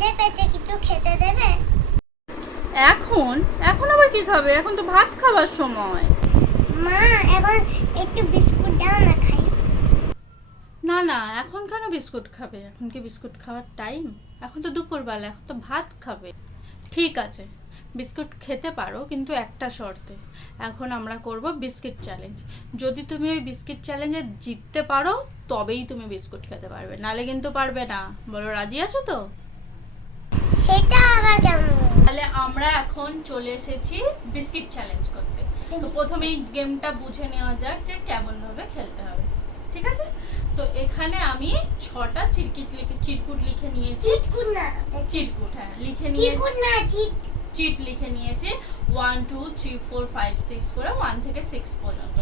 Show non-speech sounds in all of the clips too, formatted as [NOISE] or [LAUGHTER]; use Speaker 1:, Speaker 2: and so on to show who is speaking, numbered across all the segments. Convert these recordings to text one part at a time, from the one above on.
Speaker 1: খিদে পেয়েছে কিছু খেতে দেবে?
Speaker 2: এখন? এখন আবার কি খাবে? এখন তো ভাত খাবার সময়।
Speaker 1: মা এখন একটু বিস্কুট দাও না খাই।
Speaker 2: না না এখন কেন বিস্কুট খাবে? এখন কি বিস্কুট খাওয়ার টাইম এখন তো দুপুরবেলা এখন তো ভাত খাবে। ঠিক আছে বিস্কুট খেতে পারো কিন্তু একটা শর্তে। এখন আমরা করব বিস্কিট চ্যালেঞ্জ যদি তুমি ওই বিস্কিট চ্যালেঞ্জে জিততে পারো তবেই তুমি বিস্কুট খেতে পারবে। নালে কিন্তু পারবে না। বলো রাজি আছো তো? তাহলে আমরা এখন চলে এসেছি বিস্কিট চ্যালেঞ্জ করতে। তো প্রথমেই গেমটা বুঝে নেওয়া যাক যে কেমন ভাবে খেলতে হবে। ঠিক আছে? তো এখানে আমি ছটা চিরকিট লিখে চিরকুট লিখে নিয়েছি।
Speaker 1: চিরকুট না।
Speaker 2: চিরকুট হ্যাঁ লিখে নিয়েছি।
Speaker 1: চিরকুট না চিট
Speaker 2: চিট লিখে নিয়েছি one two three four five six করে ওয়ান থেকে সিক্স পর্যন্ত।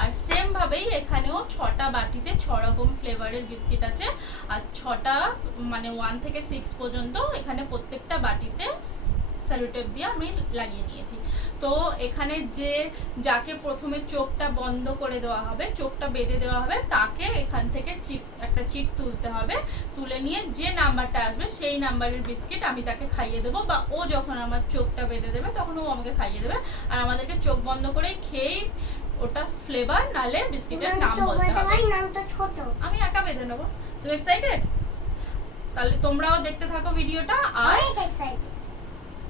Speaker 2: আর সেমভাবেই এখানেও ছটা বাটিতে ছ রকম ফ্লেভারের বিস্কিট আছে, আর ছটা মানে ওয়ান থেকে সিক্স পর্যন্ত এখানে প্রত্যেকটা বাটিতে স্যালুটেপ দিয়ে আমি লাগিয়ে নিয়েছি তো এখানে যে যাকে প্রথমে চোখটা বন্ধ করে দেওয়া হবে চোখটা বেঁধে দেওয়া হবে তাকে এখান থেকে চিট একটা চিট তুলতে হবে। তুলে নিয়ে যে নাম্বারটা আসবে সেই নাম্বারের বিস্কিট আমি তাকে খাইয়ে দেবো বা ও যখন আমার চোখটা বেঁধে দেবে তখন ও আমাকে খাইয়ে দেবে। আর আমাদেরকে চোখ বন্ধ করে খেয়েই ওটা ফ্লেভার নালে বিস্কিটের নাম বলতে হবে।
Speaker 1: পারি নাম তো ছোট।
Speaker 2: আমি একা বেঁধে নেব। তুমি এক্সাইটেড তাহলে তোমরাও দেখতে থাকো ভিডিওটা আর
Speaker 1: অনেক এক্সাইটেড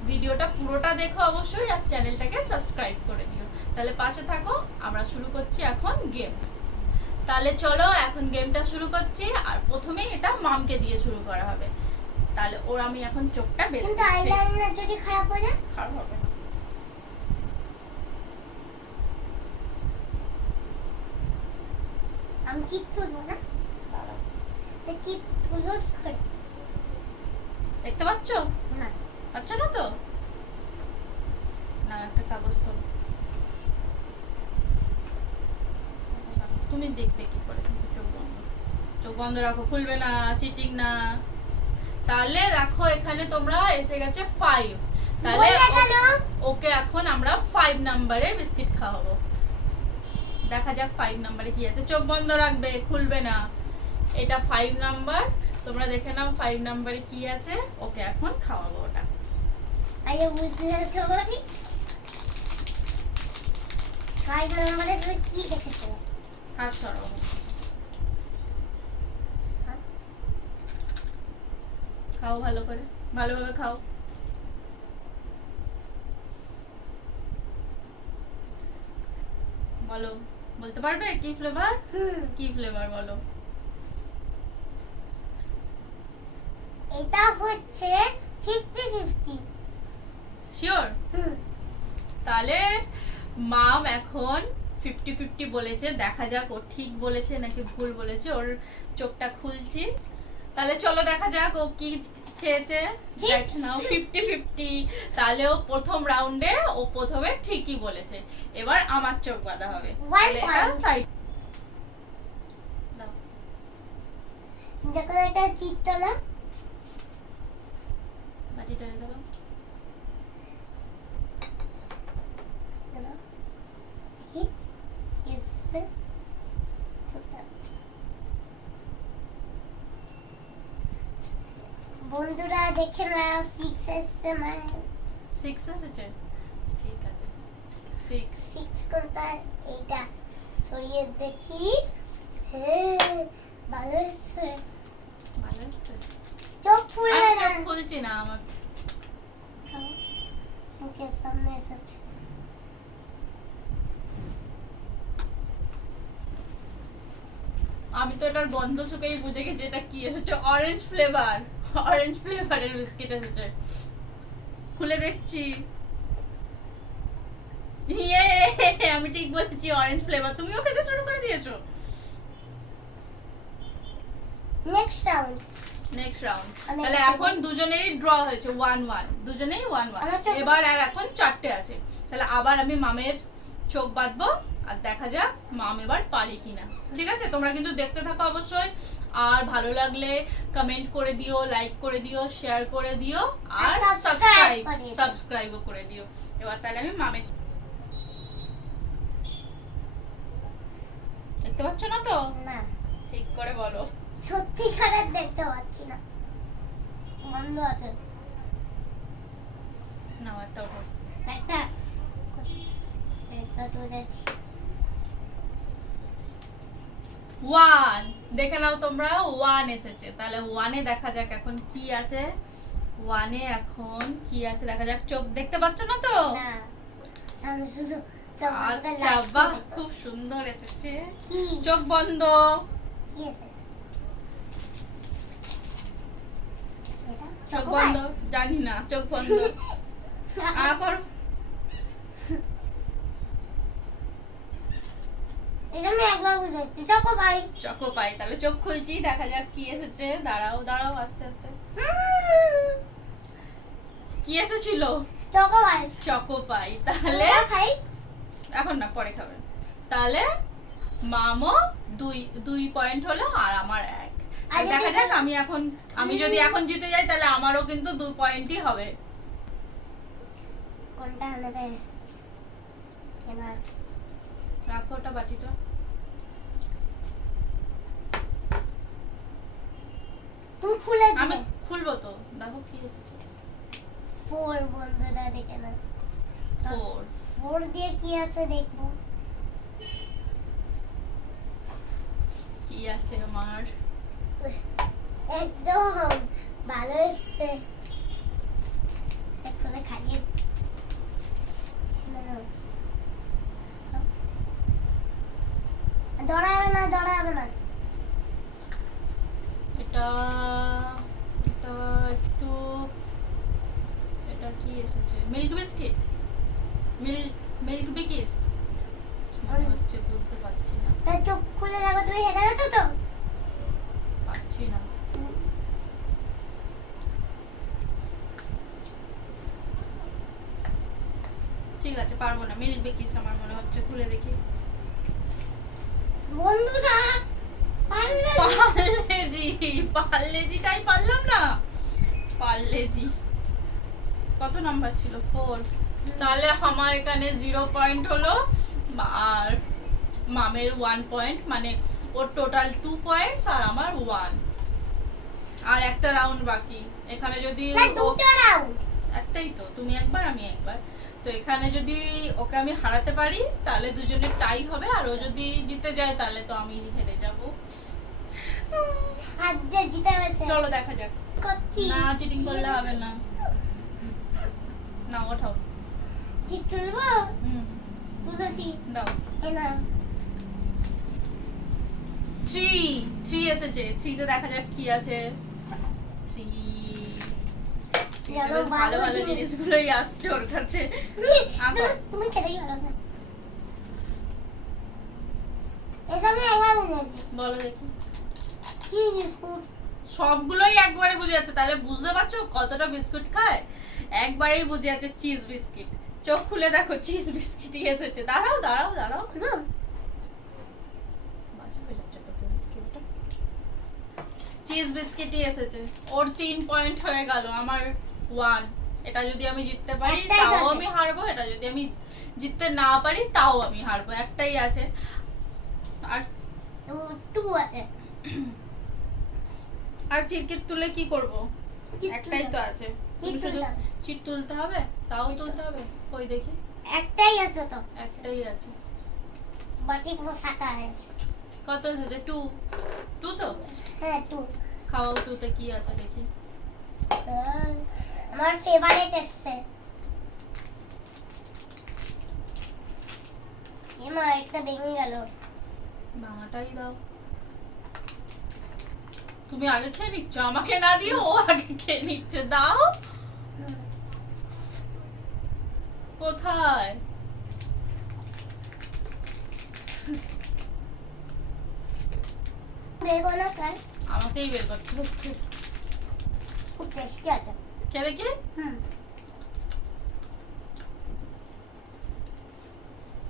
Speaker 2: ভিডিওটা পুরোটা দেখো অবশ্যই আর চ্যানেলটাকে সাবস্ক্রাইব করে দিও। তাহলে পাশে থাকো আমরা শুরু করছি এখন গেম তাহলে চলো এখন গেমটা শুরু করছি আর প্রথমেই এটা মামকে দিয়ে শুরু করা হবে। তাহলে ওর আমি এখন চোখটা বের
Speaker 1: কিন্তু আইলাইনার যদি খারাপ হয়ে যায়?
Speaker 2: খারাপ হবে।
Speaker 1: আমি চিট তুলবো না? চিট তুলবো কি করে?
Speaker 2: দেখতে পাচ্ছ?
Speaker 1: না।
Speaker 2: পাচ্ছ না তো? না একটা কাগজ তো। তুমি দেখবে কি করে কিন্তু চোখ বন্ধ। চোখ বন্ধ রাখো খুলবে না চিটিং না। তাহলে দেখো এখানে তোমরা এসে গেছে ফাইভ তাহলে ওকে এখন আমরা ফাইভ নাম্বারের বিস্কিট খাওয়াবো। দেখা যাক ফাইভ নাম্বারে কি আছে। চোখ বন্ধ রাখবে খুলবে না। এটা ফাইভ নাম্বার তোমরা দেখে নাও ফাইভ নাম্বারে কি আছে। ওকে এখন খাওয়াবো ওটা।
Speaker 1: আরে বুঝতে তো পারি ফাইভ নম্বরে তুমি কি দেখেছ
Speaker 2: হাত সরাবো খাও ভালো করে ভালোভাবে খাও বলো বলতে পারবে কি ফ্লেভার কি ফ্লেভার বলো
Speaker 1: এটা হচ্ছে ফিফটি ফিফটি
Speaker 2: শিওর তাহলে মাম এখন ফিফটি ফিফটি বলেছে দেখা যাক ও ঠিক বলেছে নাকি ভুল বলেছে ওর চোখটা খুলছি। তাহলে চলো দেখা যাক ও কি খেয়েছে। দেখ নাও ফিফটি ফিফটি তাহলে ও প্রথম রাউন্ডে ও প্রথমে ঠিকই বলেছে। এবার আমার চোখ বাঁধা হবে। দাও।
Speaker 1: যখন একটা চিট তোলা
Speaker 2: বাটিটা দাও।
Speaker 1: বন্ধুরা দেখে নাও সিক্স এসছে মানে
Speaker 2: Six এসেছে? ঠিক আছে। সিক্স
Speaker 1: সিক্স কোনটা? এইটা। সরিয়ে দেখি। হ্যাঁ ভালো এসছে।
Speaker 2: ভালো এসেছে?
Speaker 1: চোখ খুলে না
Speaker 2: চোখ খুলছি না আমার।
Speaker 1: মুখের সামনে এসেছে।
Speaker 2: আমি তো এটার গন্ধ শুকেই বুঝে গেছি এটা কি এসেছে? অরেঞ্জ ফ্লেভার অরেঞ্জ ফ্লেভারের বিস্কিট এসেছে খুলে দেখছি। ইয়ে আমি ঠিক বলেছি অরেঞ্জ ফ্লেভার তুমিও খেতে শুরু করে দিয়েছ।
Speaker 1: নেক্সট রাউন্ড
Speaker 2: নেক্সট রাউন্ড তাহলে এখন দুজনেরই ড্র হয়েছে ওয়ান ওয়ান দুজনেই ওয়ান ওয়ান এবার আর এখন চারটে আছে। তাহলে আবার আমি মামের চোখ বাঁধবো আর দেখা যাক মাম এবার পারি কিনা। ঠিক আছে? তোমরা কিন্তু দেখতে থাকো অবশ্যই। আর ভালো লাগলে কমেন্ট করে দিও লাইক করে দিও শেয়ার করে দিও আর সাবস্ক্রাইব সাবস্ক্রাইবও করে দিও। এবার তাহলে আমি মামে দেখতে পাচ্ছ না তো?
Speaker 1: না।
Speaker 2: ঠিক করে বলো।
Speaker 1: সত্যি খারাপ দেখতে পাচ্ছি না। বন্ধ আছে।
Speaker 2: নাও একটা
Speaker 1: একটা। একটা তুলেছি।
Speaker 2: ওয়ান। দেখে নাও তোমরা ওয়ান এসেছে। তাহলে ওয়ানে দেখা যাক এখন কি আছে। ওয়ানে এখন কি আছে? দেখা যাক চোখ দেখতে পাচ্ছ না তো?
Speaker 1: চকলেটটা
Speaker 2: আচ্ছা বাহ খুব সুন্দর এসেছে। চোখ বন্ধ। চোখ বন্ধ জানি না চোখ বন্ধ। [LAUGHS] আ কর
Speaker 1: এটা আমি একবার বুঝেছি চকো ভাই।
Speaker 2: চকো পাই তাহলে চোখ খুলছি দেখা যাক কি এসেছে। দাঁড়াও দাঁড়াও আস্তে আস্তে। কি এসেছিল?
Speaker 1: চকো ভাই।
Speaker 2: চকো পাই তাহলে
Speaker 1: খাই
Speaker 2: এখন না পরে খাবেন তাহলে মামো দুই দুই পয়েন্ট হলো আর আমার এক। দেখা যাক আমি এখন আমি যদি এখন জিতে যাই তাহলে আমারও কিন্তু দু পয়েন্টই হবে।
Speaker 1: কোনটা এবার।
Speaker 2: রাখো ওটা বাটিটা।
Speaker 1: তুমি খুলে
Speaker 2: আমি খুলবো তো। দেখো কি এসেছে।
Speaker 1: ফোর বন্ধুরা দেখে না
Speaker 2: ফোর
Speaker 1: ফোর দিয়ে কি আছে দেখব?
Speaker 2: কি আছে আমার?
Speaker 1: একদম ভালো এসছে। এক্ষুনি খাইয়ে দৌড়াবে না দৌড়াবে না
Speaker 2: এটা এটা একটু এটা কি এসেছে milk biscuit milk milk Bikis মনে হচ্ছে বুঝতে পারছি না।
Speaker 1: তার চোখ খুলে যাবে তুমি হেরে গেছো তো?
Speaker 2: পারছি না। ঠিক আছে পারব না মিল্ক বিকিস আমার মনে হচ্ছে খুলে দেখি।
Speaker 1: বন্ধুরা পারলে
Speaker 2: পার্লেজি পার্লেজিটাই পারলাম না। পার্লেজি কত নাম্বার ছিল? ফোর তাহলে আমার এখানে জিরো পয়েন্ট হলো আর মামের ওয়ান পয়েন্ট মানে ওর টোটাল টু পয়েন্টস আর আমার ওয়ান আর একটা রাউন্ড বাকি। এখানে যদি একটাই তো তুমি একবার আমি একবার। তো এখানে যদি ওকে আমি হারাতে পারি তাহলে দুজনের টাই হবে। আর ও যদি জিতে যায় তাহলে তো আমি হেরে যাব।
Speaker 1: আজ জিতে গেছে।
Speaker 2: চলো দেখা যাক।
Speaker 1: করছি
Speaker 2: না চিটিং করলে হবে না। না ওঠাও।
Speaker 1: জিত তুলবো
Speaker 2: হুম।
Speaker 1: তুলেছি
Speaker 2: দাও।
Speaker 1: না
Speaker 2: থ্রি থ্রি এসেছে। থ্রিতে দেখা যাক কি আছে। থ্রি ভালো
Speaker 1: ভালো
Speaker 2: ভালো
Speaker 1: জিনিস।
Speaker 2: জিনিসগুলোই আসছে ওর কাছে। [LAUGHS]
Speaker 1: তুমি পারো না
Speaker 2: বলো দেখি।
Speaker 1: কি বিস্কুট?
Speaker 2: সবগুলোই একবারে বুঝে যাচ্ছে। তাহলে বুঝতে পারছ কতটা বিস্কুট খায়? একবারেই বুঝে যাচ্ছে চিজ বিস্কিট চোখ খুলে দেখো চিজ বিস্কিটই এসেছে। দাঁড়াও দাঁড়াও দাঁড়াও।
Speaker 1: খুলবো?
Speaker 2: চিজ বিস্কিটই এসেছে। ওর তিন পয়েন্ট হয়ে গেল আমার ওয়ান এটা যদি আমি জিততে পারি তাও আমি হারবো এটা যদি আমি জিততে না পারি তাও আমি হারবো একটাই আছে। আর
Speaker 1: টু আছে।
Speaker 2: আর চিরকিট তুলে কি করব? একটাই তো আছে।
Speaker 1: চিট
Speaker 2: শুধু
Speaker 1: তুলতে হবে।
Speaker 2: চিট তুলতে হবে? তাও তুলতে হবে? কই দেখি।
Speaker 1: একটাই আছে তো।
Speaker 2: একটাই আছে।
Speaker 1: বাকি পুরো ফাঁকা আছে
Speaker 2: কত এসেছে টু টু তো?
Speaker 1: হ্যাঁ টু
Speaker 2: খাওয়াও টুতে কি আছে দেখি।
Speaker 1: আমার ফেভারিট এসছে। এমা একটা ভেঙে গেল।
Speaker 2: ভাঙাটাই দাও। তুমি আগে খেয়ে নিচ্ছ? আমাকে না দিয়ে ও আগে খেয়ে নিচ্ছে। দাও। কোথায়?
Speaker 1: বেরো না কাল।
Speaker 2: আমাকেই বের করতে হচ্ছে
Speaker 1: খুব টেস্টি আছে।
Speaker 2: কে দেখি?
Speaker 1: হুম।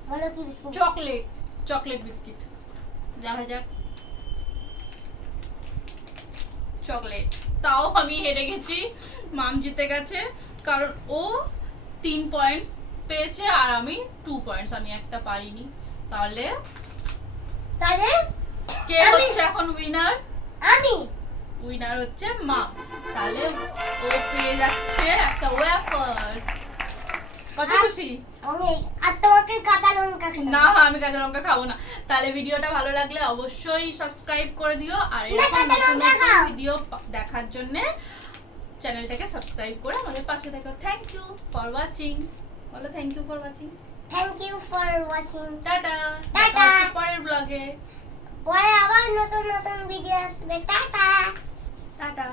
Speaker 1: বলো কি বিস্কুট?
Speaker 2: চকলেট। Chocolate biscuit. যাক। চকলেট। তাও আমি হেরে গেছি। মাম জিতে গেছে। কারণ ও তিন পয়েন্টস পেয়েছে আর আমি টু পয়েন্টস আমি একটা পারিনি। তাহলে
Speaker 1: তাহলে
Speaker 2: কে হচ্ছে এখন উইনার
Speaker 1: আমি।
Speaker 2: উইনার হচ্ছে মা। তাহলে ও পেয়ে যাচ্ছে একটা ওয়াফার্স কত খুশি?
Speaker 1: আর তোমাকে কাঁচা লঙ্কা
Speaker 2: না আমি কাঁচা লঙ্কা খাব না। তাহলে ভিডিওটা ভালো লাগলে অবশ্যই সাবস্ক্রাইব করে দিও। আর এরকম। ভিডিও দেখার জন্য চ্যানেলটাকে সাবস্ক্রাইব করে আমাদের পাশে থাকো থ্যাংক ইউ ফর ওয়াচিং বলো thank you for watching
Speaker 1: thank you for watching
Speaker 2: tata.
Speaker 1: টাটা।
Speaker 2: পরের ব্লগে
Speaker 1: পরে আবার নতুন নতুন ভিডিও আসবে। টাটা।
Speaker 2: টাটা।